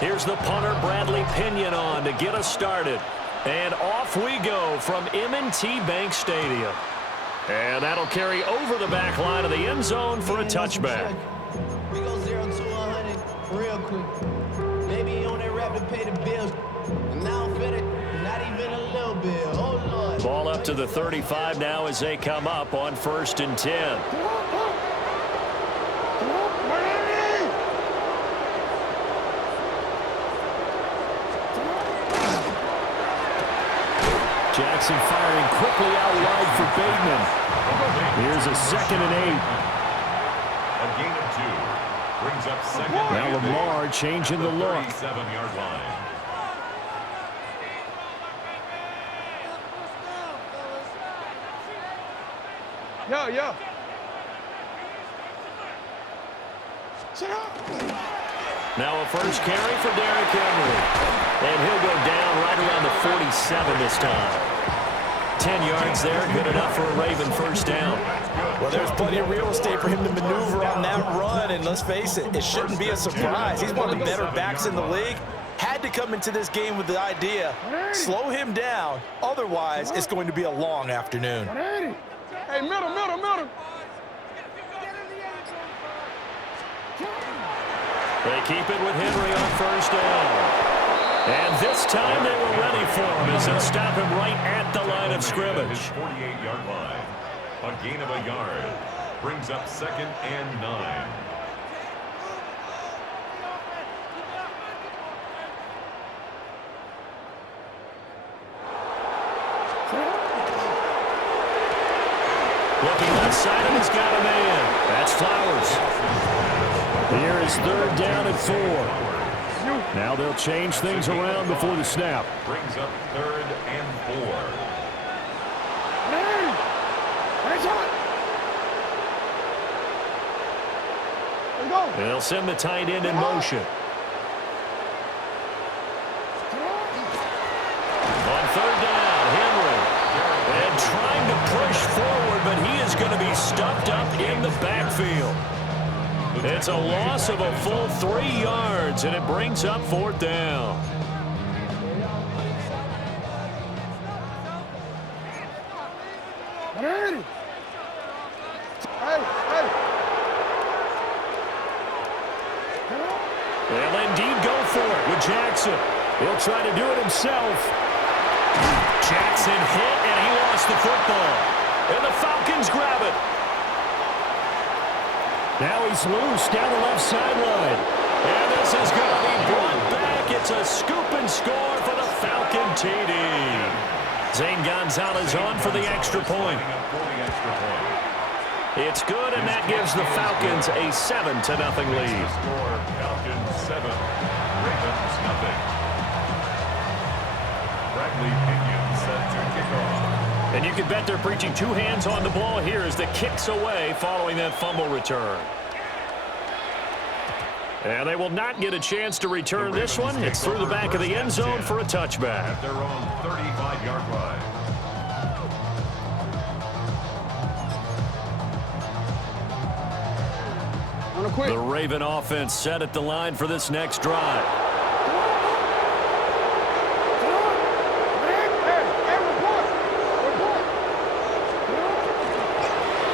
Here's the punter, Bradley Pinion, on to get us started. And off we go from M&T Bank Stadium. And that'll carry over the back line of the end zone for a touchback. We go 0 to 100 real quick. Maybe you on that rap to pay the bills. And now I'm fit it, not even a little bit. Oh, Lord. Ball up to the 35 now as they come up on 1st and 10. Jackson firing quickly out wide for Bateman. Here's a 2nd and 8. A gain of 2. Brings up 2nd. Now Lamar changing the look. 37-yard line. Yo. Now a first carry for Derrick Henry. And he'll go down right around the 47 this time. 10 yards there, good enough for a Raven first down. Well, there's plenty of real estate for him to maneuver on that run, and let's face it, it shouldn't be a surprise. He's one of the better backs in the league. Had to come into this game with the idea, slow him down, otherwise it's going to be a long afternoon. Hey, middle. They keep it with Henry on first down. And this time they were ready for him as they'll stop him right at the line of scrimmage. 48-yard line. A gain of a yard. Brings up 2nd and 9. Looking outside, and he's got a man. That's Flowers. Here is 3rd down and 4. Now they'll change things around before the snap. Brings up 3rd and 4. They'll send the tight end in motion. On 3rd down, Henry. And trying to push forward, but he is going to be stuffed up in the backfield. It's a loss of a full 3 yards, and it brings up 4th down. They'll indeed go for it with Jackson. He'll try to do it himself. Jackson hit, and he lost the football. And the Falcons grab it. Now he's loose down the left sideline. And this is going to be brought back. It's a scoop and score for the Falcon TD. Zane Gonzalez on for the extra point. It's good, and that gives the Falcons a 7-0 lead. Falcons 7, Ravens nothing. Bradley Pinion set to kick off. And you can bet they're preaching 2 hands on the ball here as the kick's away following that fumble return. And they will not get a chance to return this one. It's through the back of the end zone for a touchback. At their own 35-yard line. The Raven offense set at the line for this next drive.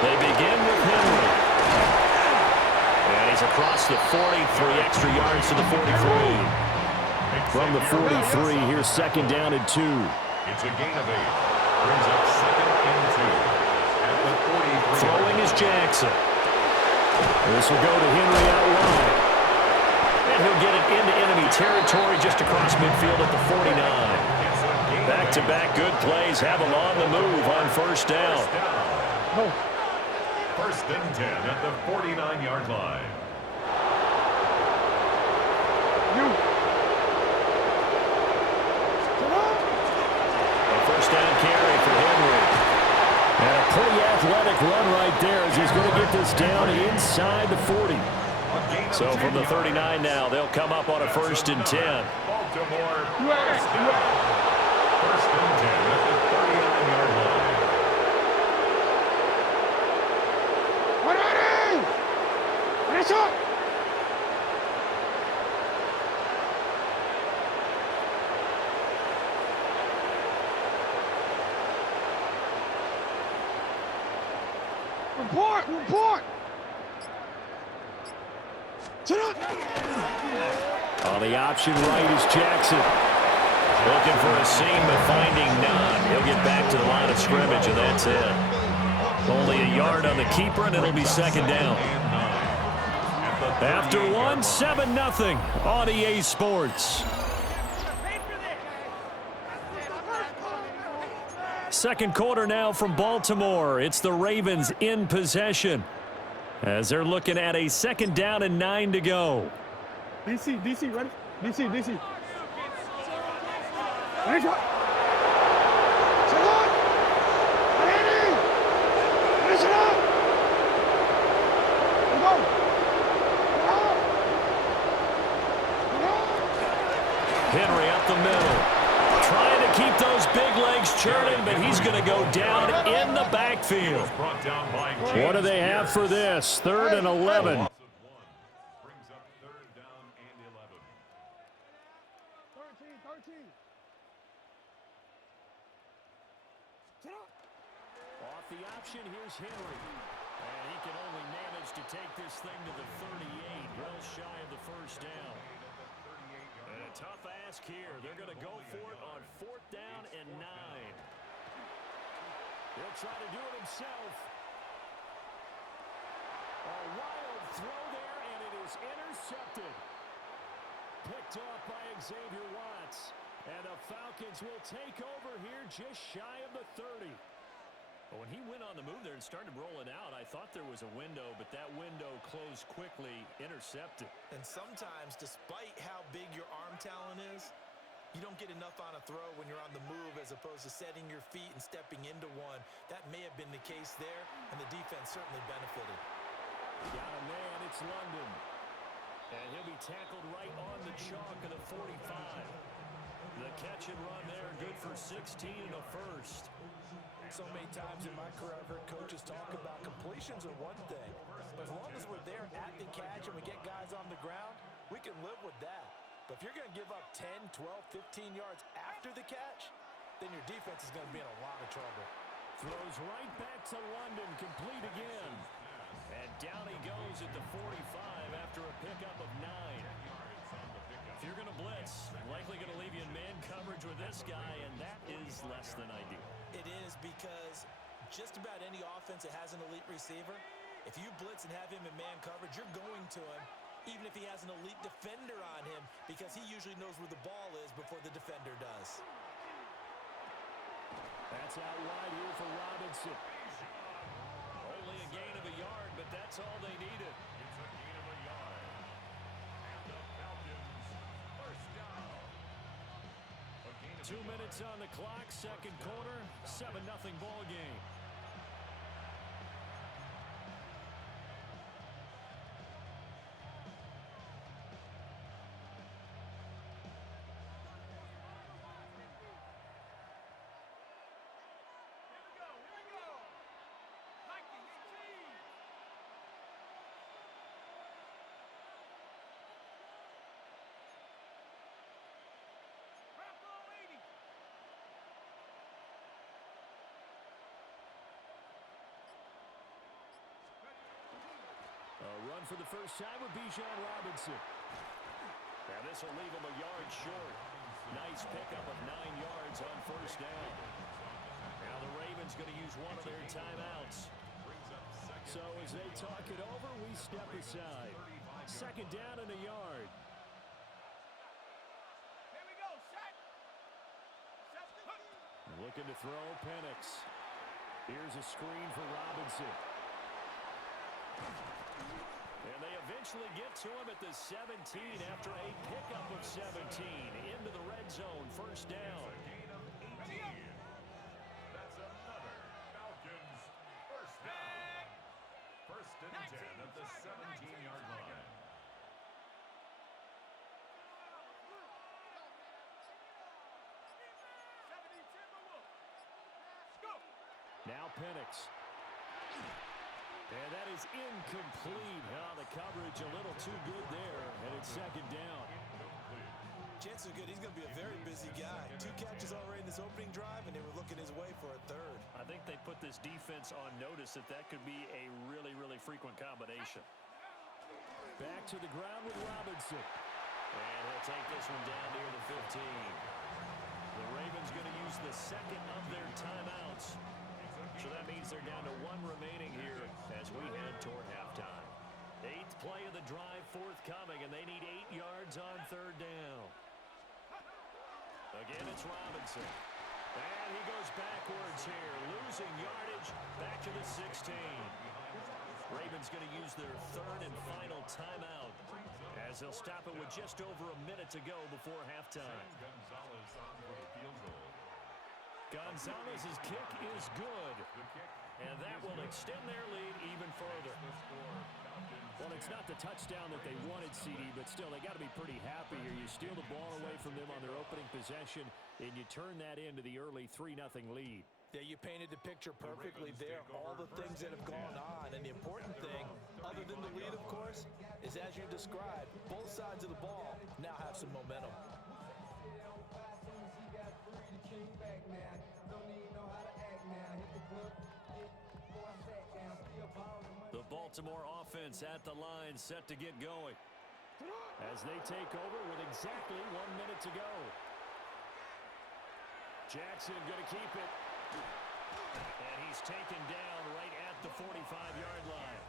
They begin with Henry. And he's across the 43, extra yards to the 43. From the 43, here's 2nd down and 2. It's a gain of 8. Brings up 2nd and 2. At the 43. Throwing is Jackson. This will go to Henry out wide. And he'll get it into enemy territory just across midfield at the 49. Back-to-back good plays have him on the move on first down. 1st and 10 at the 49-yard line. A first down carry for Henry. And a pretty athletic run right there as he's going to get this down inside the 40. So from the 39 now, they'll come up on a 1st and 10. Baltimore first down. 1st and 10 at the 39-yard line. Report. On the option right is Jackson. Looking for a seam, but finding none. He'll get back to the line of scrimmage, and that's it. Only a yard on the keeper, and it'll be second down. After one, 7-0 on EA Sports. Second quarter now from Baltimore. It's the Ravens in possession as they're looking at a second down and 9 to go. DC, ready? DC. Ready, shot. Set up. Ready. Finish it up. Go. Henry up the middle. Trying to keep those big legs churning, but he's going to go down in the backfield. What do they have for this? 3rd and 11. Off the option, here's Henry. And he can only manage to take this thing to the 38, well shy of the first down. And a tough ask here. They're going to go for it on 4th down and 9. He'll try to do it himself. A wild throw there, and it is intercepted. Picked off by Xavier Watts. And the Falcons will take over here just shy of the 30. But when he went on the move there and started rolling out, I thought there was a window, but that window closed quickly, intercepted. And sometimes, despite how big your arm talent is, you don't get enough on a throw when you're on the move as opposed to setting your feet and stepping into one. That may have been the case there, and the defense certainly benefited. Got a man, it's London. And he'll be tackled right on the chalk of the 45. The catch and run there, good for 16 and a first. So many times in my career, I've heard coaches talk about completions are one thing. But as long as we're there at the catch and we get guys on the ground, we can live with that. But if you're going to give up 10, 12, 15 yards after the catch, then your defense is going to be in a lot of trouble. Throws right back to London, complete again. And down he goes at the 45 after a pickup of 9. If you're going to blitz, likely going to leave you in man coverage with this guy, and that is less than ideal. It is because just about any offense that has an elite receiver, if you blitz and have him in man coverage, you're going to him, even if he has an elite defender on him, because he usually knows where the ball is before the defender does. That's out wide here for Robinson. Only a gain of a yard, but that's all they needed. It's a gain of a yard. And the Falcons, first down. 2 minutes on the clock, second quarter, 7-0 ball game. A run for the first time with Bijan Robinson. Now this will leave him a yard short. Nice pickup of 9 yards on first down. Now the Ravens going to use one of their timeouts. So as they talk it over, we step aside. Second down and a yard. Here we go, set. Looking to throw, Penix. Here's a screen for Robinson. And they eventually get to him at the 17 after a pickup of 17 into the red zone, first down. That's another Falcons first down. First and 10 at the 17-yard line. Now Penix. And that is incomplete. The coverage a little too good there, and it's second down. Chances are good he's going to be a very busy guy. 2 catches already in this opening drive, and they were looking his way for a third. I think they put this defense on notice that could be a really, really frequent combination. Back to the ground with Robinson. And he'll take this one down near the 15. The Ravens going to use the second of their timeouts. So that means they're down to 1 remaining here as we head toward halftime. 8th play of the drive forthcoming, and they need 8 yards on 3rd down. Again, it's Robinson. And he goes backwards here, losing yardage back to the 16. Ravens going to use their 3rd and final timeout as they'll stop it with just over a minute to go before halftime. Gonzalez's kick is good, and that will extend their lead even further. Well, it's not the touchdown that they wanted, CD, but still, they got to be pretty happy here. You steal the ball away from them on their opening possession, and you turn that into the early 3-0 lead. Yeah, you painted the picture perfectly there, all the things that have gone on. And the important thing, other than the lead, of course, is as you described, both sides of the ball now have some momentum. The Baltimore offense at the line, set to get going as they take over with exactly 1 minute to go. Jackson going to keep it. And he's taken down right at the 45-yard line.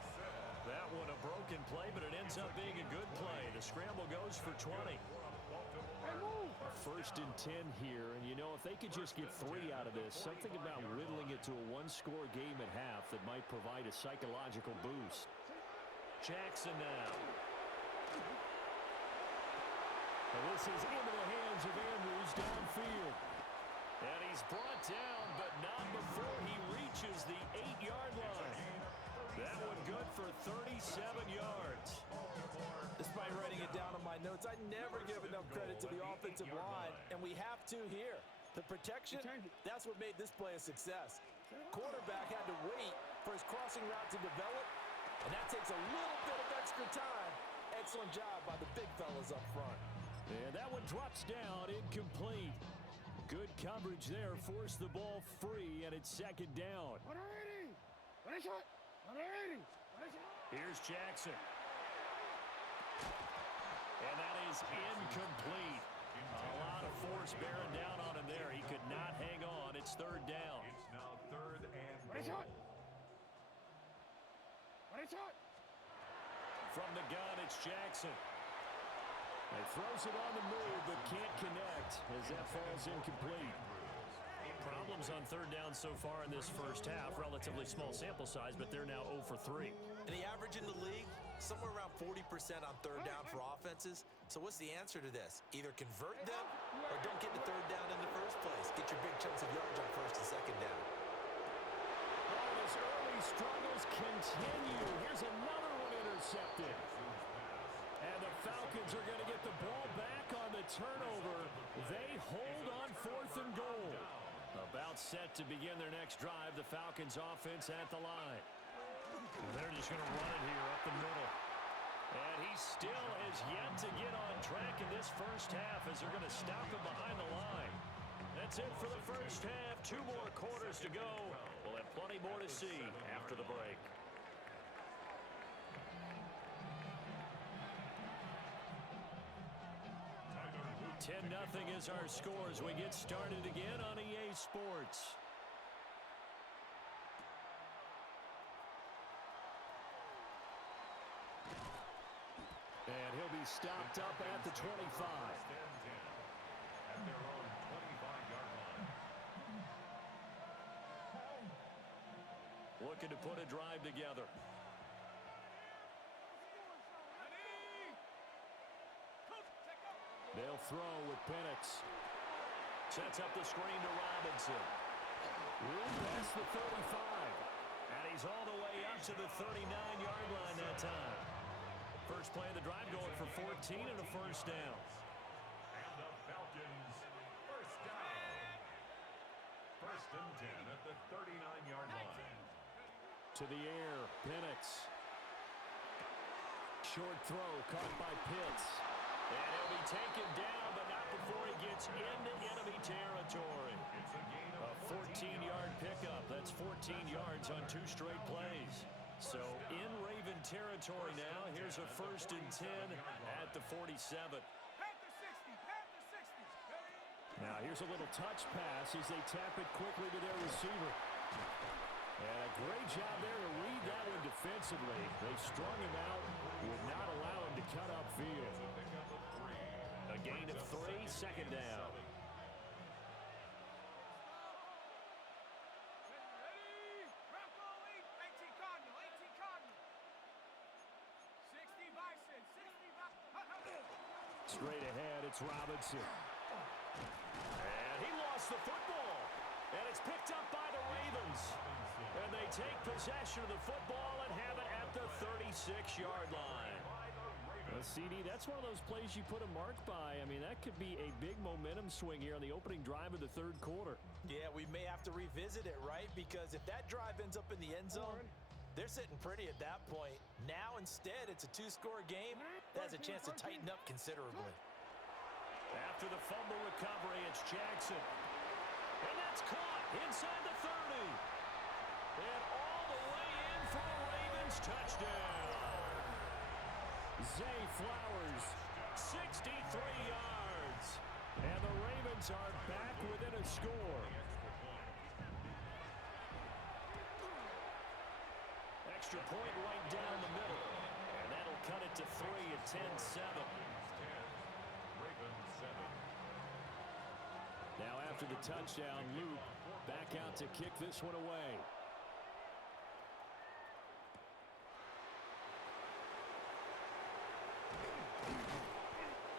That one a broken play, but it ends up being a good play. The scramble goes for 20. 1st and 10 here, and you know, if they could just get 3 out of this, something about whittling it to a 1-score game at half that might provide a psychological boost. Jackson now. And this is into the hands of Andrews downfield. And he's brought down, but not before he reaches the 8-yard line. That one good for 37 yards. Despite writing it down on my notes, I never give enough credit to the offensive line, and we have to here. The protection, that's what made this play a success. Quarterback had to wait for his crossing route to develop, and that takes a little bit of extra time. Excellent job by the big fellas up front. And that one drops down, incomplete. Good coverage there, forced the ball free, and it's 2nd down. Here's Jackson. And that is incomplete. A lot of force bearing down on him there. He could not hang on. It's 3rd down. It's now 3rd and goal. From the gun, it's Jackson. He throws it on the move, but can't connect as that falls incomplete. Problems on 3rd down so far in this first half. Relatively small sample size, but they're now 0 for 3. And the average in the league, somewhere around 40% on 3rd down for offenses. So what's the answer to this? Either convert them or don't get the 3rd down in the first place. Get your big chunks of yards on 1st and 2nd down. Oh, his early struggles continue. Here's another one intercepted. And the Falcons are going to get the ball back on the turnover. They hold on 4th and goal. About set to begin their next drive. The Falcons offense at the line. They're just going to run it here up the middle. And he still has yet to get on track in this first half as they're going to stop him behind the line. That's it for the first half. 2 more quarters to go. We'll have plenty more to see after the break. Ten 10-0 is our score as we get started again on EA Sports. And he'll be stopped up at the 25. At their own 25-yard line. Looking to put a drive together. They'll throw with Penix. Sets up the screen to Robinson. Really past the 35. And he's all the way up to the 39-yard line that time. First play of the drive going for 14 and a first down. And the Falcons, first down. 1st and 10 at the 39-yard line. To the air, Penix. Short throw caught by Pitts. And he'll be taken down, but not before he gets into enemy territory. A 14-yard pickup. That's 14 yards on 2 straight plays. So in Raven territory now. Here's a 1st and 10 at the 47. Now here's a little touch pass as they tap it quickly to their receiver. And a great job there to read that one defensively. They strung him out, would not allow him to cut upfield. A gain of 3, 2nd down. Straight ahead, it's Robinson. And he lost the football. And it's picked up by the Ravens. And they take possession of the football and have it at the 36-yard line. Well, CD, that's one of those plays you put a mark by. I mean, that could be a big momentum swing here on the opening drive of the 3rd quarter. Yeah, we may have to revisit it, right? Because if that drive ends up in the end zone, they're sitting pretty at that point. Now, instead, it's a 2-score game that has a chance to tighten up considerably. After the fumble recovery, it's Jackson. And that's caught inside the 30. And all the way in for the Ravens. Touchdown. Zay Flowers, 63 yards. And the Ravens are back within a score. Extra point right down the middle. And that'll cut it to 3 at 10-7. Now after the touchdown, Luke back out to kick this one away.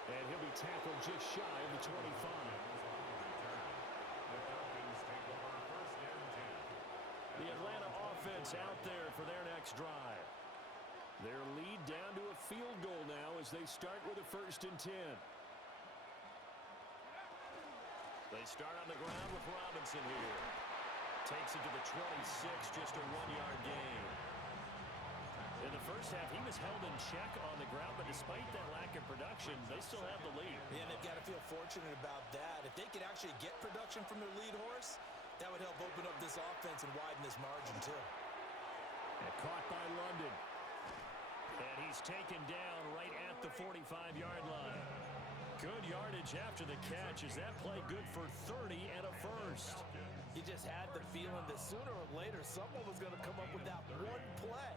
And he'll be tackled just shy of the 25. The Atlanta offense out there for their next drive. Their lead down to a field goal now as they start with a 1st and 10. They start on the ground with Robinson here. Takes it to the 26, just a 1-yard gain. In the first half, he was held in check on the ground, but despite that lack of production, they still have the lead. Yeah, and they've got to feel fortunate about that. If they could actually get production from their lead horse, that would help open up this offense and widen this margin, too. And caught by London. And he's taken down right at the 45-yard line. Good yardage after the catch. Is that play good for 30 and a 1st? You just had the feeling that sooner or later someone was going to come up with that one play.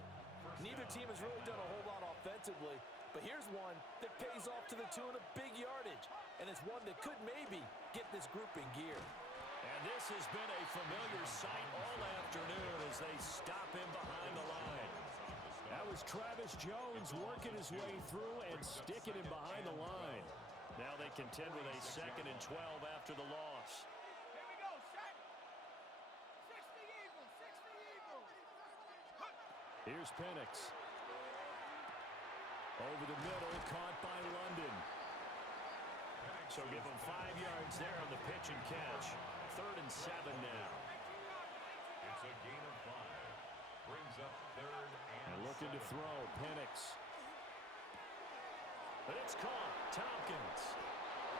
Neither team has really done a whole lot offensively, but here's one that pays off to the tune of big yardage, and it's one that could maybe get this group in gear. And this has been a familiar sight all afternoon as they stop him behind the line. That was Travis Jones working his way through and sticking him behind the line. Now they contend with a 2nd and 12 after the loss. Here we go, set. 60 Eagles, 60 Eagles. Here's Penix. Over the middle, caught by London. So give them 5 yards there on the pitch and catch. 3rd and 7 now. It's a gain of 5. Brings up 3rd and looking 7. to throw, Penix. But it's caught, Tompkins.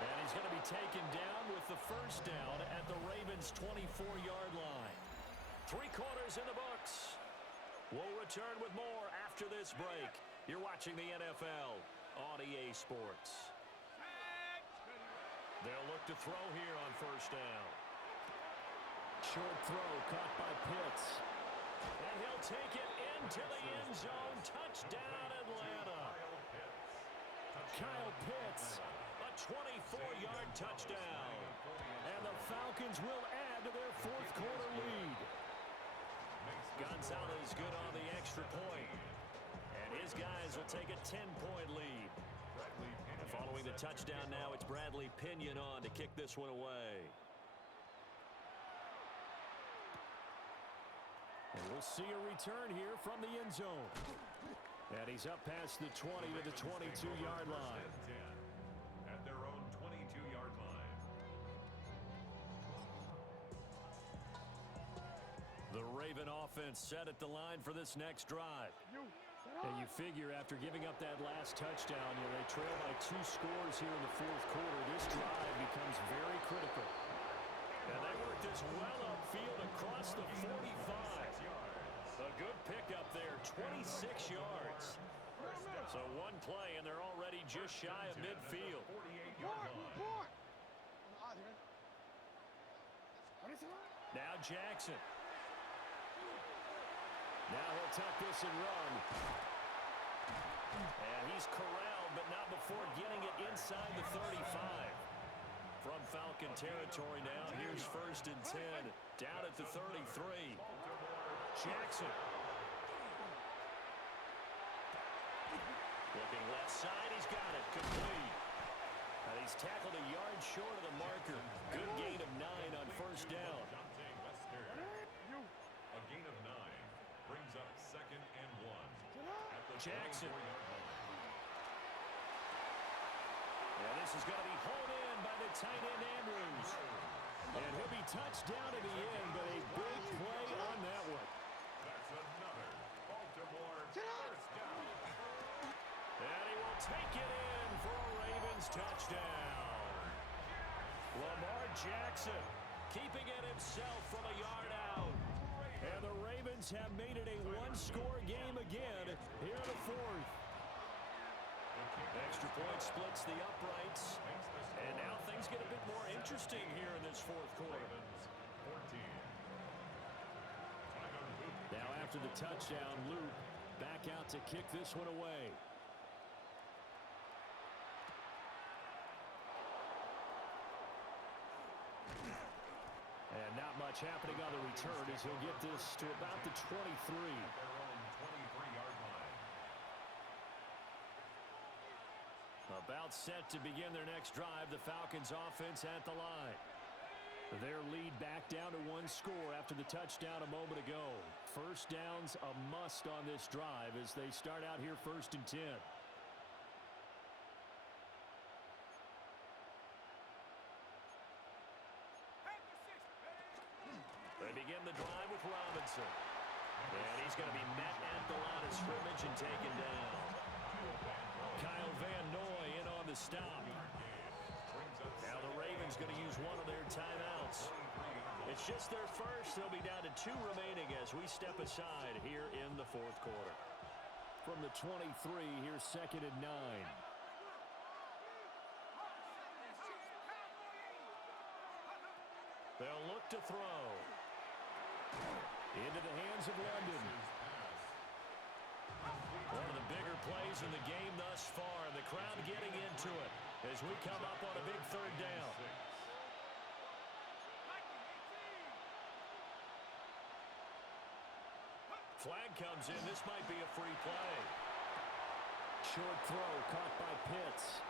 And he's going to be taken down with the 1st down at the Ravens' 24-yard line. 3 quarters in the books. We'll return with more after this break. You're watching the NFL on EA Sports. They'll look to throw here on 1st down. Short throw caught by Pitts. And he'll take it into the end zone. Touchdown, Atlanta. Kyle Pitts, a 24-yard touchdown. And the Falcons will add to their 4th quarter lead. Gonzalez good on the extra point. And his guys will take a 10-point lead. Following the touchdown now, it's Bradley Pinion on to kick this one away. And we'll see a return here from the end zone. And he's up past the 20 to the 22-yard line. At their own 22-yard line. The Raven offense set at the line for this next drive. You, get And you figure after giving up that last touchdown, they trail by 2 scores here in the fourth quarter. This drive becomes very critical. And they work this well upfield across the 45. A good pickup there, 26 yards. So one play, and they're already just shy of midfield. Now Jackson. Now he'll tuck this and run. And he's corralled, but not before getting it inside the 35. From Falcon territory now, here's 1st and 10, down at the 33. Jackson. Looking left side, he's got it, complete. And he's tackled a yard short of the marker. Good gain of 9 on 1st down. A gain of 9 brings up 2nd and 1. At the Jackson. 24-yard line. And this is going to be hauled in by the tight end Andrews. And he'll be touched down in the end, but a big play on that one. That's another Baltimore first down. And he will take it in for a Ravens touchdown. Lamar Jackson keeping it himself from a yard out. And the Ravens have made it a one-score game again here in the fourth. Extra point splits the uprights. And now things get a bit more interesting here in this fourth quarter. Now after the touchdown, Luke back out to kick this one away. And not much happening on the return as he'll get this to about the 23. Their own 23-yard line. About set to begin their next drive, the Falcons offense at the line. Their lead back down to 1 score after the touchdown a moment ago. First down's a must on this drive as they start out here 1st and 10. They begin the drive with Robinson. And he's going to be met at the line of scrimmage and taken down. Kyle Van Noy in on the stop. Now the Ravens going to use one of their timeouts. It's just their first. They'll be down to 2 remaining as we step aside here in the fourth quarter. From the 23, here's 2nd and 9. They'll look to throw. Into the hands of London. One of the bigger plays in the game thus far, and the crowd getting into it as we come up on a big 3rd down. Flag comes in. This might be a free play. Short throw caught by Pitts.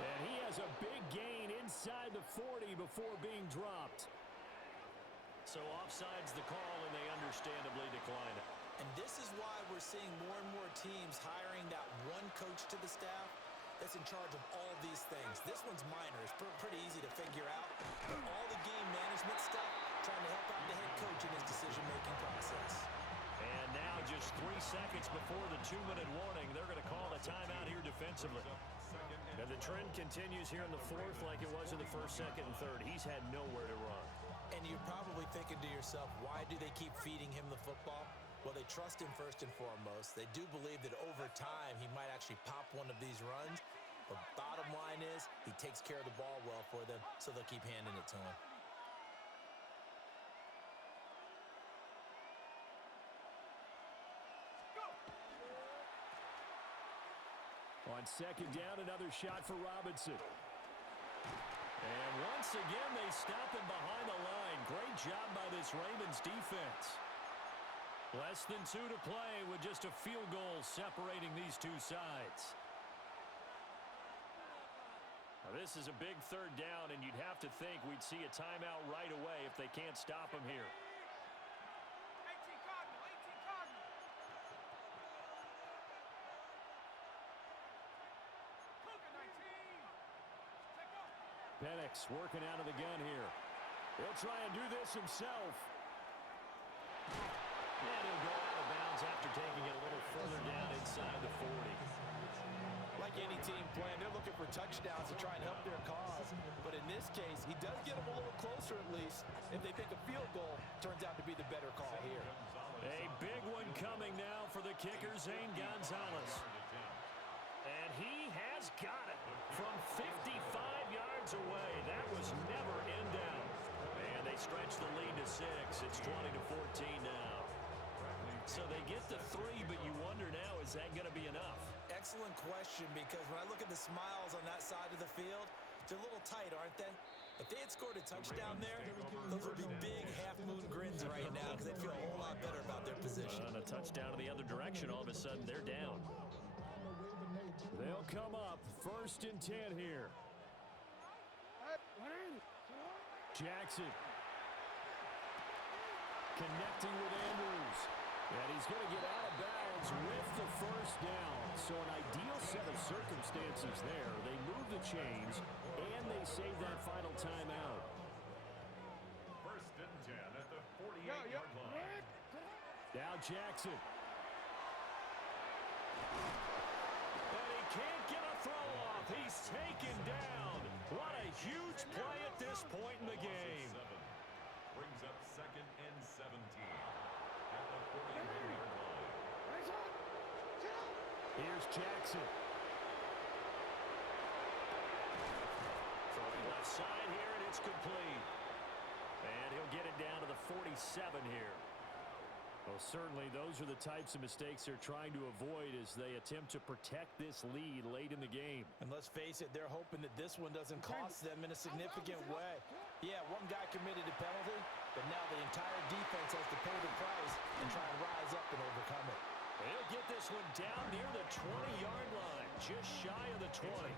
And he has a big gain inside the 40 before being dropped. So offside's the call, and they understandably decline it. And this is why we're seeing more and more teams hiring that one coach to the staff that's in charge of all these things. This one's minor. It's pretty easy to figure out. But all the game management stuff, trying to help out the head coach in his decision-making process. And now just 3 seconds before the 2-minute warning, they're going to call a timeout here defensively. And the trend continues here in the fourth like it was in the 1st, 2nd, and 3rd. He's had nowhere to run. And you're probably thinking to yourself, why do they keep feeding him the football? Well, they trust him first and foremost. They do believe that over time he might actually pop one of these runs. But bottom line is he takes care of the ball well for them, so they'll keep handing it to him. On 2nd down, another shot for Robinson. And once again, they stop him behind the line. Great job by this Ravens defense. Less than 2 to play with just a field goal separating these two sides. Now, this is a big 3rd down, and you'd have to think we'd see a timeout right away if they can't stop him here. 18 Cardinal, 18 Cardinal. Cougar 19. Penix working out of the gun here. He'll try and do this himself. And he'll go out of after taking it a little further down inside the 40. Like any team playing, they're looking for touchdowns to try and help their cause. But in this case, he does get them a little closer at least. If they think a field goal turns out to be the better call here. A big one coming now for the kicker, Zane Gonzalez. And he has got it from 55 yards away. That was never in doubt. And they stretch the lead to 6. It's 20-14 now. So they get to 3, but you wonder now, is that going to be enough? Excellent question, because when I look at the smiles on that side of the field, they're a little tight, aren't they? If they had scored a touchdown there, those would be big half-moon grins right now because they'd feel a whole lot better about their position. On a touchdown in the other direction, all of a sudden they're down. They'll come up 1st and 10 here. Jackson connecting with Andrews. And he's going to get out of bounds with the 1st down. So an ideal set of circumstances there. They move the chains, and they save that final timeout. 1st and 10 at the 48-yard line. Now Jackson. And he can't get a throw off. He's taken down. What a huge play at this point in the game. Brings up 2nd and 17 at the 41-yard line. Here's Jackson. Throwing left side here, and it's complete. And he'll get it down to the 47 here. Well, certainly those are the types of mistakes they're trying to avoid as they attempt to protect this lead late in the game. And let's face it, they're hoping that this one doesn't cost them in a significant way. Yeah, one guy committed a penalty, but now the entire defense has to pay the price and try and rise up and overcome it. He'll get this one down near the 20-yard line, just shy of the 20.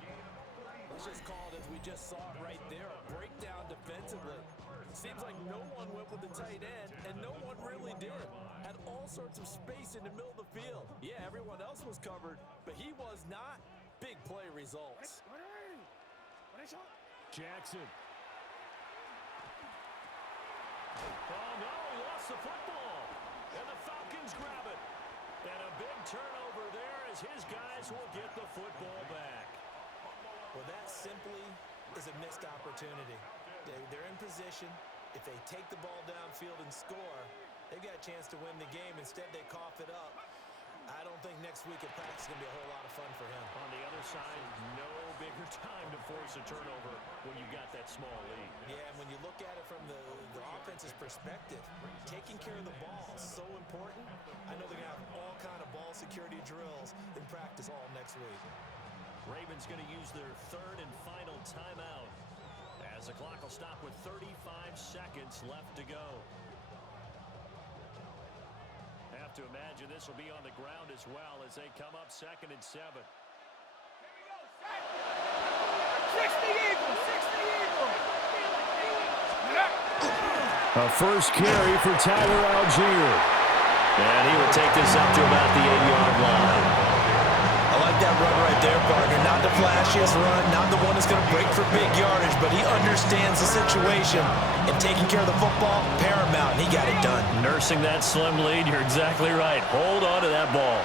Let's just call it, as we just saw it right there, a breakdown defensively. Seems like no one went with the tight end, and no one really did. Had all sorts of space in the middle of the field. Yeah, everyone else was covered, but he was not. Big play results. Jackson. Oh, no, he lost the football. And the Falcons grab it. And a big turnover there as his guys will get the football back. Well, that simply is a missed opportunity. They're in position. If they take the ball downfield and score, they've got a chance to win the game. Instead, they cough it up. I don't think next week at practice is going to be a whole lot of fun for him. On the other side, no bigger time to force a turnover when you've got that small lead. Yeah, and when you look at it from the offense's perspective, taking care of the ball is so important. I know they're going to have all kind of ball security drills in practice all next week. Ravens going to use their 3rd and final timeout as the clock will stop with 35 seconds left to go. Have to imagine this will be on the ground as well as they come up 2nd and 7. 60 Eagles, 60 Eagles. A first carry for Tyler Algier. And he will take this up to about the 8-yard line. I like that run right there, partner. Not the flashiest run, not the one that's going to break for big yardage, but he understands the situation, and taking care of the football, paramount, and he got it done. Nursing that slim lead, you're exactly right. Hold on to that ball.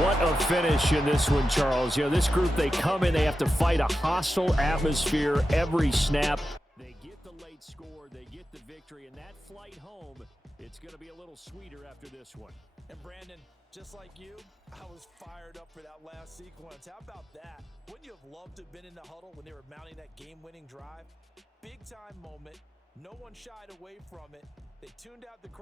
What a finish in this one, Charles. You know, this group, they come in, they have to fight a hostile atmosphere every snap. They get the late score, they get the victory, and that flight home, it's going to be a little sweeter after this one. And Brandon, just like you, I was fired up for that last sequence. How about that? Wouldn't you have loved to have been in the huddle when they were mounting that game-winning drive? Big-time moment. No one shied away from it. They tuned out the crowd.